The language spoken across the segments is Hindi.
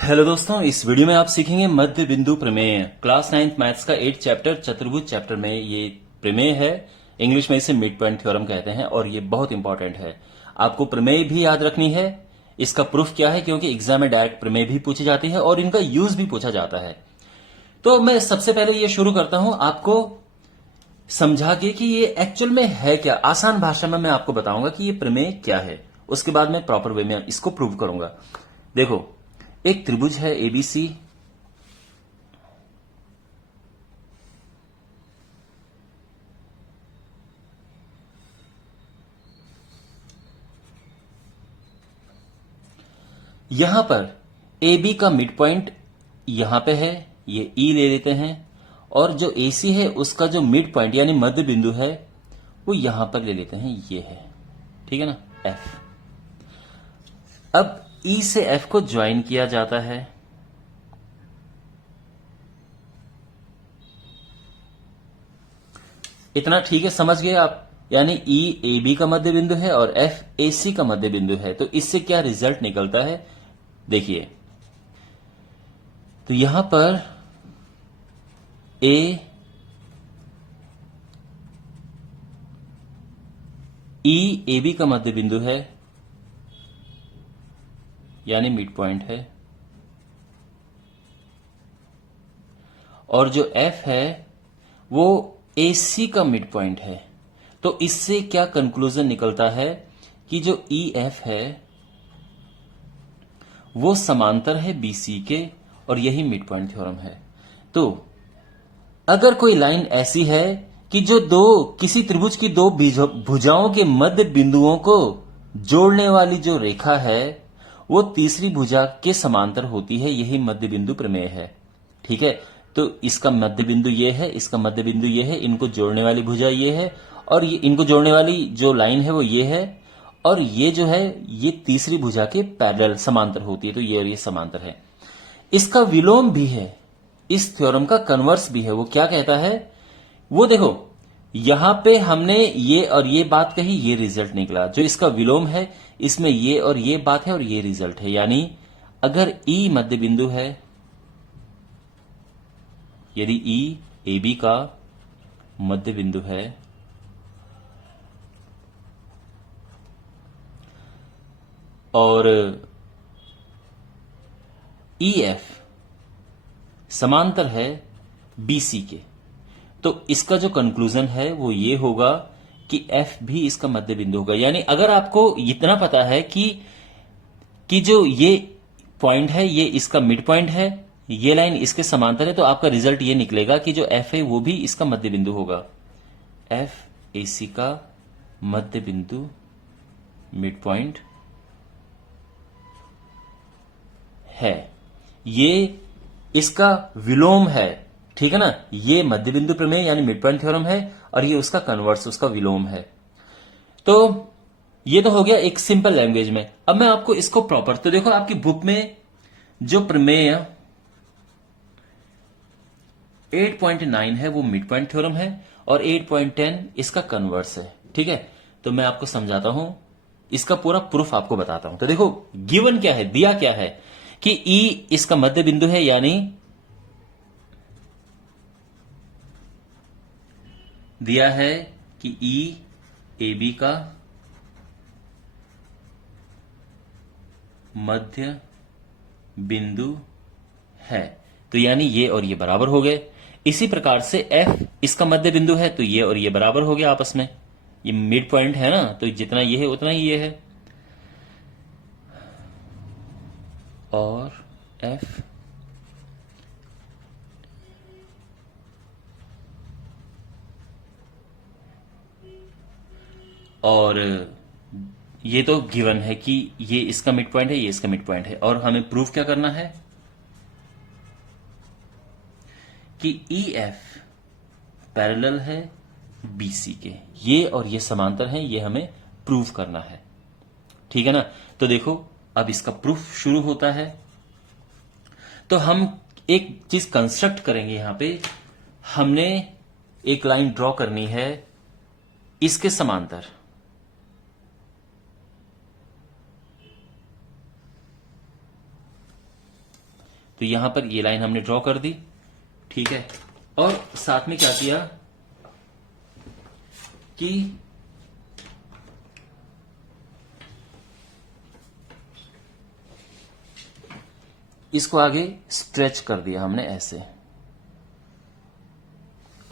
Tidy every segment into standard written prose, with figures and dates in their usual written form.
हेलो दोस्तों, इस वीडियो में आप सीखेंगे मध्य बिंदु प्रमेय। क्लास 9th मैथ्स का 8 चैप्टर चतुर्भुज चैप्टर में ये प्रमेय है। इंग्लिश में इसे मिड पॉइंट थ्योरम कहते हैं और ये बहुत इंपॉर्टेंट है। आपको प्रमेय भी याद रखनी है। इसका प्रूफ क्या है, क्योंकि एग्जाम में डायरेक्ट प्रमेय भी पूछी जाती है और इनका यूज भी पूछा जाता है। तो मैं सबसे पहले ये शुरू करता हूं आपको समझा के कि ये एक्चुअल में है क्या। आसान भाषा में मैं आपको बताऊंगा कि ये प्रमेय क्या है। उसके बाद मैं प्रॉपर वे में इसको प्रूव करूंगा। देखो, एक त्रिभुज है एबीसी। यहां पर ए बी का मिड पॉइंट यहां पे है, ये ई ले लेते हैं। और जो ए सी है उसका जो मिड पॉइंट यानी मध्य बिंदु है वो यहां पर ले लेते हैं, ये है। ठीक है ना, एफ। अब ई से एफ को ज्वाइन किया जाता है। इतना ठीक है, समझ गए आप। यानी ई ए बी का मध्य बिंदु है और एफ ए सी का मध्य बिंदु है। तो इससे क्या रिजल्ट निकलता है, देखिए। तो यहां पर ए ई ए बी का मध्य बिंदु है यानी मिड पॉइंट है, और जो एफ है वो ए सी का मिड पॉइंट है। तो इससे क्या कंक्लूजन निकलता है कि जो ई एफ है वो समांतर है बी सी के, और यही मिड पॉइंट थ्योरम है। तो अगर कोई लाइन ऐसी है कि जो किसी त्रिभुज की दो भुजाओं के मध्य बिंदुओं को जोड़ने वाली जो रेखा है वो तीसरी भुजा के समांतर होती है, यही मध्य बिंदु प्रमेय है। ठीक है, तो इसका मध्य बिंदु ये है, इसका मध्य बिंदु ये है, इनको जोड़ने वाली भुजा ये है, और ये इनको जोड़ने वाली जो लाइन है वो ये है, और ये जो है ये तीसरी भुजा के पैरेलल समांतर होती है। तो ये और ये समांतर है। इसका विलोम भी है, इस थ्योरम का कन्वर्स भी है। वो क्या कहता है, वो देखो, यहां पे हमने ये और ये बात कही, ये रिजल्ट निकला। जो इसका विलोम है इसमें ये और ये बात है और ये रिजल्ट है। यानी अगर ई मध्य बिंदु है, यदि ई ए बी का मध्य बिंदु है, और ई एफ समांतर है बी सी के, तो इसका जो कंक्लूजन है वो ये होगा कि एफ भी इसका मध्य बिंदु होगा। यानी अगर आपको इतना पता है कि जो ये पॉइंट है ये इसका मिड पॉइंट है, ये लाइन इसके समांतर है, तो आपका रिजल्ट ये निकलेगा कि जो एफ है वो भी इसका मध्य बिंदु होगा। एफ ए सी का मध्य बिंदु मिड पॉइंट है, ये इसका विलोम है। ठीक है ना, ये मध्य बिंदु प्रमेय यानी मिड पॉइंट थ्योरम है, और ये उसका कन्वर्स, उसका विलोम है। तो ये तो हो गया एक सिंपल लैंग्वेज में। अब मैं आपको इसको प्रॉपर, तो देखो आपकी बुक में जो प्रमेय 8.9 है वो मिड पॉइंट थ्योरम है, और 8.10 इसका कन्वर्स है। ठीक है, तो मैं आपको समझाता हूं, इसका पूरा प्रूफ आपको बताता हूं। तो देखो, गिवन क्या है, दिया क्या है कि ई इसका मध्य बिंदु है, यानी दिया है कि ई ए बी का मध्य बिंदु है। तो यानी ये और ये बराबर हो गए। इसी प्रकार से एफ इसका मध्य बिंदु है, तो ये और ये बराबर हो गया आपस में। ये मिड पॉइंट है ना, तो जितना ये है उतना ही ये है। और एफ और ये तो गिवन है कि ये इसका मिड पॉइंट है, ये इसका मिड पॉइंट है, और हमें प्रूफ क्या करना है कि ई एफ पैरेलल है बीसी के, ये और ये समांतर हैं, ये हमें प्रूफ करना है। ठीक है ना, तो देखो अब इसका प्रूफ शुरू होता है। तो हम एक चीज कंस्ट्रक्ट करेंगे। यहां पे हमने एक लाइन ड्रॉ करनी है इसके समांतर। तो यहां पर ये लाइन हमने ड्रॉ कर दी, ठीक है। और साथ में क्या किया कि इसको आगे स्ट्रेच कर दिया हमने ऐसे,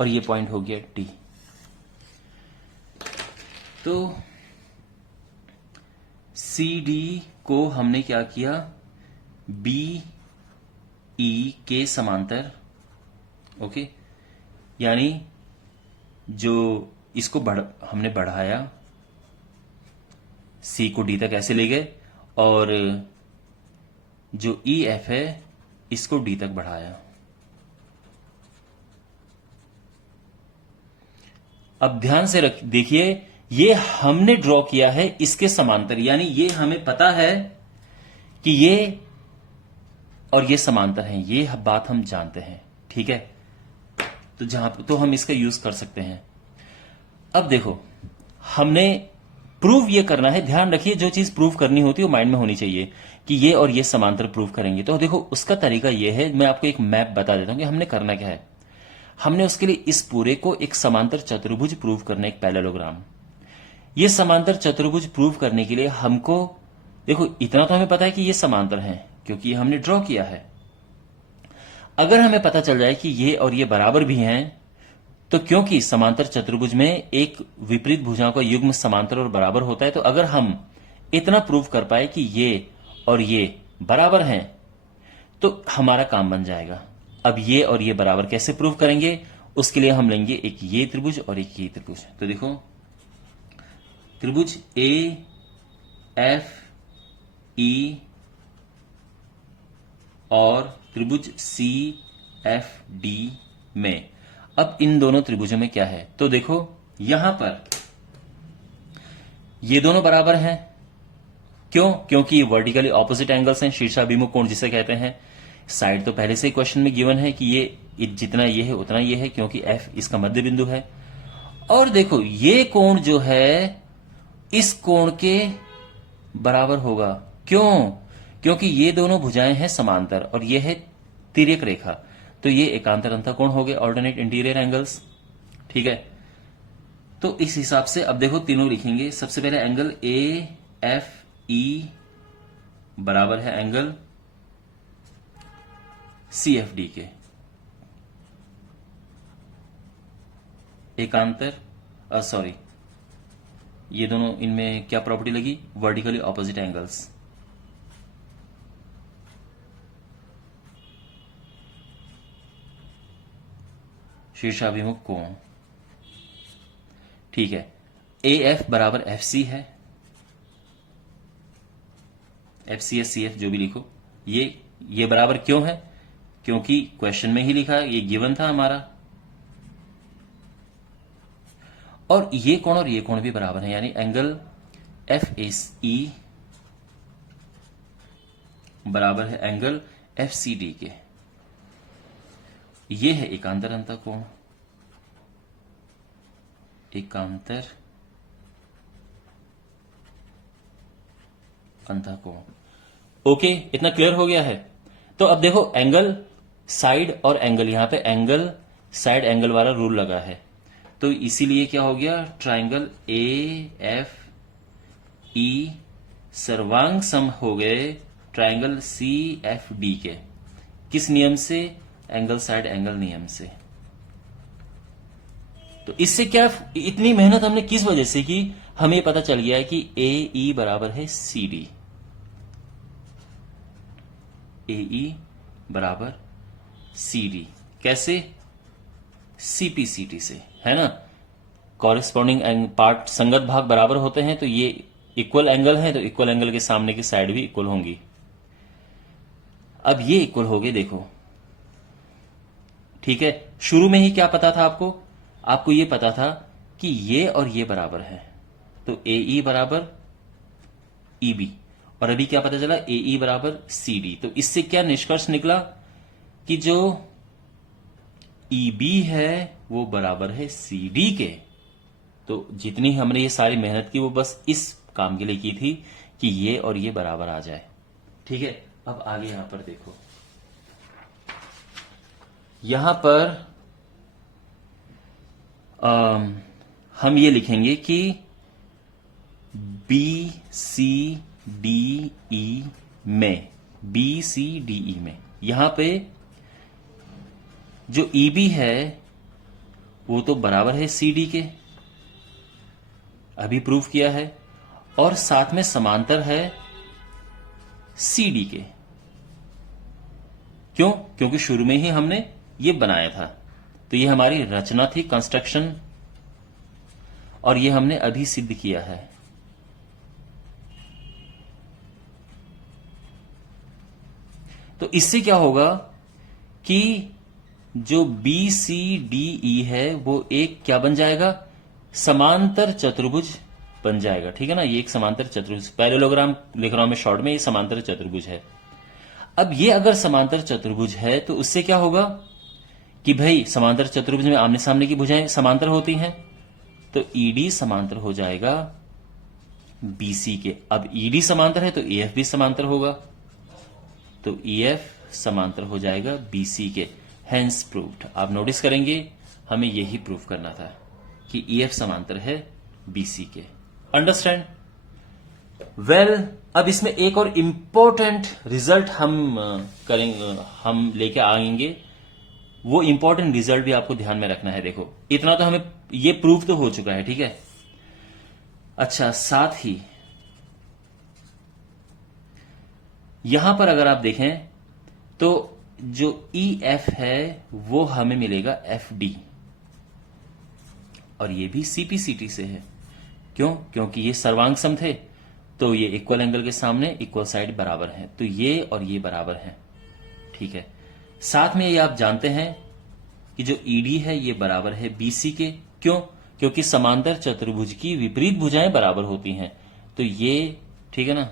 और ये पॉइंट हो गया टी। तो सी डी को हमने क्या किया, बी ई के समांतर, ओके, यानी जो इसको हमने बढ़ाया, सी को डी तक ऐसे ले गए, और जो ई एफ है इसको डी तक बढ़ाया। अब ध्यान से देखिए, ये हमने ड्रॉ किया है इसके समांतर, यानी ये हमें पता है कि ये और ये समांतर हैं, ये बात हम जानते हैं, ठीक है। तो जहां तो हम इसका यूज कर सकते हैं। अब देखो, हमने प्रूव ये करना है, ध्यान रखिए जो चीज प्रूव करनी होती है वो माइंड में होनी चाहिए कि ये और ये समांतर प्रूव करेंगे। तो देखो उसका तरीका ये है, मैं आपको एक मैप बता देता हूं कि हमने करना क्या है। हमने उसके लिए इस पूरे को एक समांतर चतुर्भुज प्रूव करना, एक पैरेललोग्राम। ये समांतर चतुर्भुज प्रूव करने के लिए हमको, देखो इतना तो हमें पता है कि ये समांतर हैं क्योंकि ये हमने ड्रॉ किया है। अगर हमें पता चल जाए कि ये और ये बराबर भी हैं, तो क्योंकि समांतर चतुर्भुज में एक विपरीत भुजाओं का युग्म समांतर और बराबर होता है, तो अगर हम इतना प्रूव कर पाए कि ये और ये बराबर हैं, तो हमारा काम बन जाएगा। अब ये और ये बराबर कैसे प्रूव करेंगे, उसके लिए हम लेंगे एक ये त्रिभुज और एक ये त्रिभुज। तो देखो, त्रिभुज ए एफ ई और त्रिभुज सी एफ डी में, अब इन दोनों त्रिभुजों में क्या है, तो देखो यहां पर ये दोनों बराबर हैं। क्यों? क्योंकि ये वर्टिकली ऑपोजिट एंगल्स हैं, शीर्षाभिमुख कोण जिसे कहते हैं। साइड तो पहले से ही क्वेश्चन में गिवन है कि ये जितना ये है उतना ये है, क्योंकि एफ इसका मध्य बिंदु है। और देखो ये कोण जो है इस कोण के बराबर होगा। क्यों? क्योंकि ये दोनों भुजाएं हैं समांतर और ये है तिर्यक रेखा, तो ये एकांतर अंतःकोण हो गए, ऑल्टरनेट इंटीरियर एंगल्स, ठीक है। तो इस हिसाब से अब देखो तीनों लिखेंगे। सबसे पहले एंगल ए एफ ई बराबर है एंगल सी एफ डी के, एकांतर सॉरी, ये दोनों, इनमें क्या प्रॉपर्टी लगी, वर्टिकली ऑपोजिट एंगल्स। शीर्षाभिमुख कोण, ठीक है। ए एफ बराबर एफ सी है, F C S C F जो भी लिखो, ये बराबर क्यों है, क्योंकि क्वेश्चन में ही लिखा, ये गिवन था हमारा। और ये कोण भी बराबर है, यानी एंगल एफ एस ई बराबर है एंगल एफ सी डी के। ये है एकांतर अंतःकोण, एकांतर अंतःकोण। ओके, इतना क्लियर हो गया है। तो अब देखो एंगल साइड और एंगल, यहां पे एंगल साइड एंगल वाला रूल लगा है, तो इसीलिए क्या हो गया, ट्राइंगल ए एफ ई सर्वांग सम हो गए ट्राइंगल सी एफ डी के। किस नियम से? एंगल साइड एंगल नियम से। तो इससे क्या, इतनी मेहनत हमने किस वजह से की, हमें पता चल गया है कि ए ई बराबर है सी डी, ए ई बराबर सी डी। कैसे? सीपीसीटी से, है ना। कॉरेस्पॉन्डिंग पार्ट, संगत भाग बराबर होते हैं, तो ये इक्वल एंगल है, तो इक्वल एंगल के सामने की साइड भी इक्वल होंगी। अब ये इक्वल हो गए, देखो, ठीक है। शुरू में ही क्या पता था आपको? आपको ये पता था कि ये और ये बराबर है, तो ए ई बराबर ई बी, और अभी क्या पता चला, ए ई बराबर सी डी। तो इससे क्या निष्कर्ष निकला कि जो ई बी है वो बराबर है सी डी के। तो जितनी हमने ये सारी मेहनत की वो बस इस काम के लिए की थी कि ये और ये बराबर आ जाए, ठीक है। अब आगे यहां पर देखो, यहां पर हम ये लिखेंगे कि बी सी डी ई में, बी सी डी ई में यहां पे जो ई बी है वो तो बराबर है सी डी के, अभी प्रूव किया है, और साथ में समांतर है सी डी के। क्यों? क्योंकि शुरू में ही हमने ये बनाया था, तो ये हमारी रचना थी, कंस्ट्रक्शन, और ये हमने अभी सिद्ध किया है। तो इससे क्या होगा कि जो बी सी डी ई है वो एक क्या बन जाएगा, समांतर चतुर्भुज बन जाएगा। ठीक है ना, ये एक समांतर चतुर्भुज, पैरेललोग्राम लिख रहा हूं मैं शॉर्ट में, ये समांतर चतुर्भुज है। अब ये अगर समांतर चतुर्भुज है तो उससे क्या होगा कि भाई समांतर चतुर्भुज में आमने सामने की भुजाएं समांतर होती हैं, तो ईडी समांतर हो जाएगा बीसी के। अब ईडी समांतर है तो ईएफ भी समांतर होगा, तो ईएफ समांतर हो जाएगा बीसी के। Hence proved. आप नोटिस करेंगे हमें यही प्रूव करना था कि ईएफ समांतर है बीसी के। अंडरस्टैंड? वेल, अब इसमें एक और इंपॉर्टेंट रिजल्ट हम करेंगे, हम लेके आएंगे। वो इंपॉर्टेंट रिजल्ट भी आपको ध्यान में रखना है। देखो, इतना तो हमें ये प्रूव तो हो चुका है, ठीक है। अच्छा, साथ ही यहां पर अगर आप देखें तो जो ई एफ है वो हमें मिलेगा एफ डी, और ये भी सीपीसीटी से है। क्यों? क्योंकि ये सर्वांग सम थे, तो ये इक्वल एंगल के सामने इक्वल साइड बराबर है, तो ये और ये बराबर है। ठीक है। साथ में ये आप जानते हैं कि जो ईडी है ये बराबर है बीसी के। क्यों? क्योंकि समांतर चतुर्भुज की विपरीत भुजाएं बराबर होती हैं, तो ये, ठीक है ना,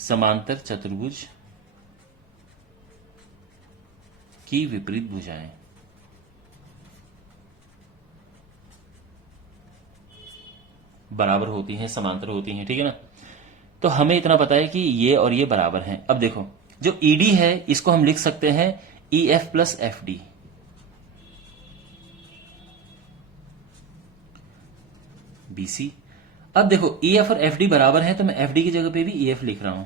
समांतर चतुर्भुज की विपरीत भुजाएं बराबर होती हैं, समांतर होती हैं। ठीक है ना, तो हमें इतना पता है कि ये और ये बराबर हैं। अब देखो, जो ईडी है इसको हम लिख सकते हैं E F plus F D. BC. अब देखो, ई एफ और एफ डी बराबर है, तो मैं एफ डी की जगह पे भी ई एफ लिख रहा हूं।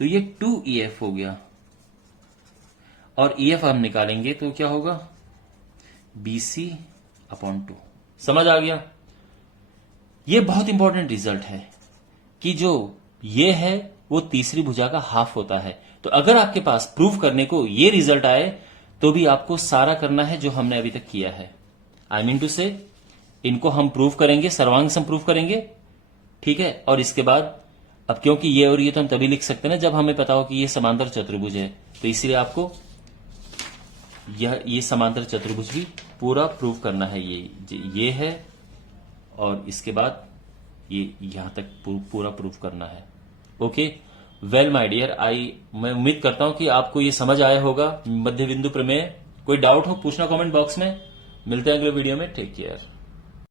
तो ये 2EF हो गया, और EF हम निकालेंगे तो क्या होगा, BC/2। समझ आ गया? ये बहुत इंपॉर्टेंट रिजल्ट है कि जो ये है वो तीसरी भुजा का हाफ होता है। तो अगर आपके पास प्रूफ करने को ये रिजल्ट आए तो भी आपको सारा करना है जो हमने अभी तक किया है। आई मीन टू से, इनको हम प्रूफ करेंगे, सर्वांग सम प्रूफ करेंगे। ठीक है, और इसके बाद अब क्योंकि ये और ये तो हम तभी लिख सकते हैं ना जब हमें पता हो कि ये समांतर चतुर्भुज है, तो इसलिए आपको ये समांतर चतुर्भुज भी पूरा प्रूव करना है। ये है, और इसके बाद ये यहां तक पूरा प्रूफ करना है। ओके, वेल माय डियर, मैं उम्मीद करता हूं कि आपको ये समझ आया होगा मध्य बिंदु प्रमेय। कोई डाउट हो पूछना कमेंट बॉक्स में। मिलते हैं अगले वीडियो में। Take care.